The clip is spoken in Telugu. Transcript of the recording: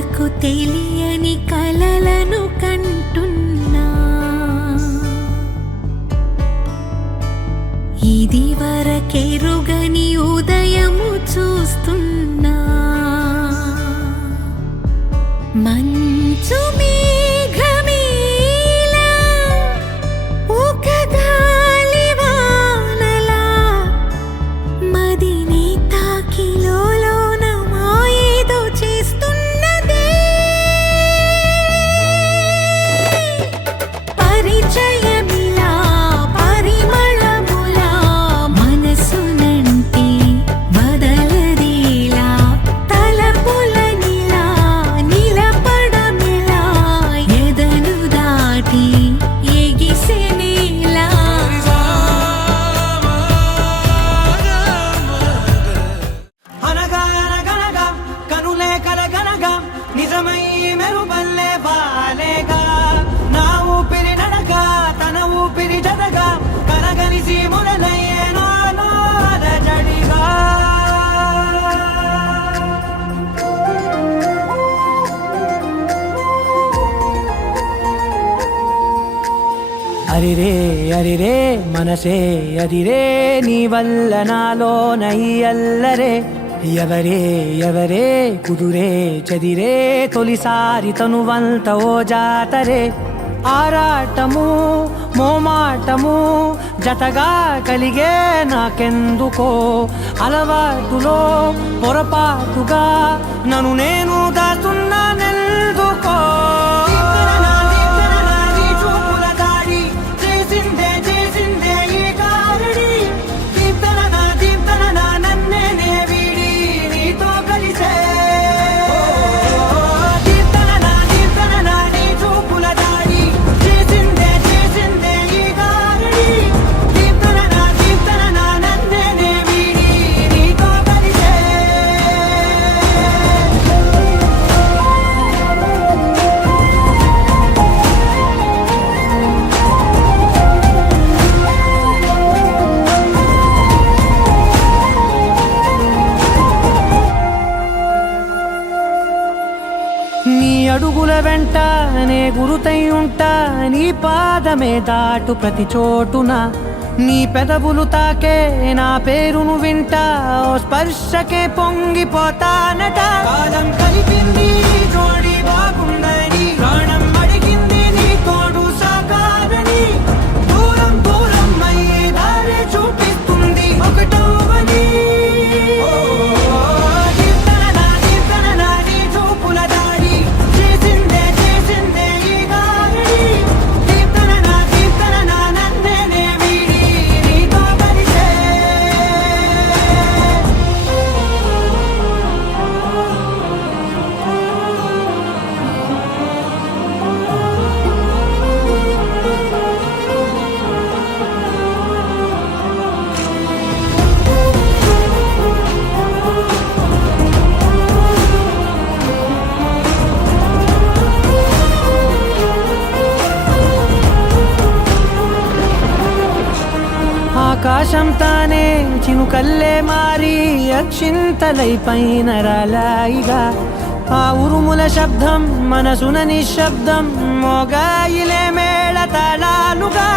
కళ్ళకు తెలియని కలలను కంటున్నా, ఇది వరకెరుగని ఉదయము చూస్తున్నా. మంచు మేఘమేలా ఒక గాలివానలా మదిని తాకిలోన మాయేదో చేస్తున్నదే. పరిచయమిలా పరిమళములా మనసునంటే వదలదేలా, తలపులనిలా నిలపడమిలా ఎదను దాటి ఎగిసెనేలా. అనగా అనగనగా కనులే కలగనగా నిజమై మెరుపల్లే బాలేగా, నా ఊపిరి నడక తన ఊపిరి జడగా కలగలిసి మొదలయ్యే నాలో అలజడిగా. అరిరే అరిరే మనసే అదిరే, నీ వల్ల నాలో నయ్యల్లరే. ఎవరే ఎవరే కుదురే చదిరే, తొలిసారి తనువంత ఓ జాతరే. ఆరాటము మోమాటము జతగా కలిగే నాకెందుకో, అలవాటులో పొరపాటుగా నన్ను నేను దాస్తున్నానెందుకో. నీ అడుగుల వెంట నే గురుతై ఉంటా, నీ పాదమే దాటు ప్రతి చోటున. నీ పెదవులు తాకే నా పేరును వింటా, ఓ స్పర్శకే పొంగిపోతానట. కాలం కలిపింది జోడి బాగుందని, ప్రాణం అడిగింది నీ తోడు సాగాలని. దూరం దూరం అయ్యే దారి చూపిస్తుంది ఒకటవని. ఆకాశం తానే చినుకల్లే మారి అక్షింతలై పైన రాలాయిగా, ఆ ఉరుముల శబ్దం మనసున నిశ్శబ్దం మోగాయిలే మేళ తాళాలుగా.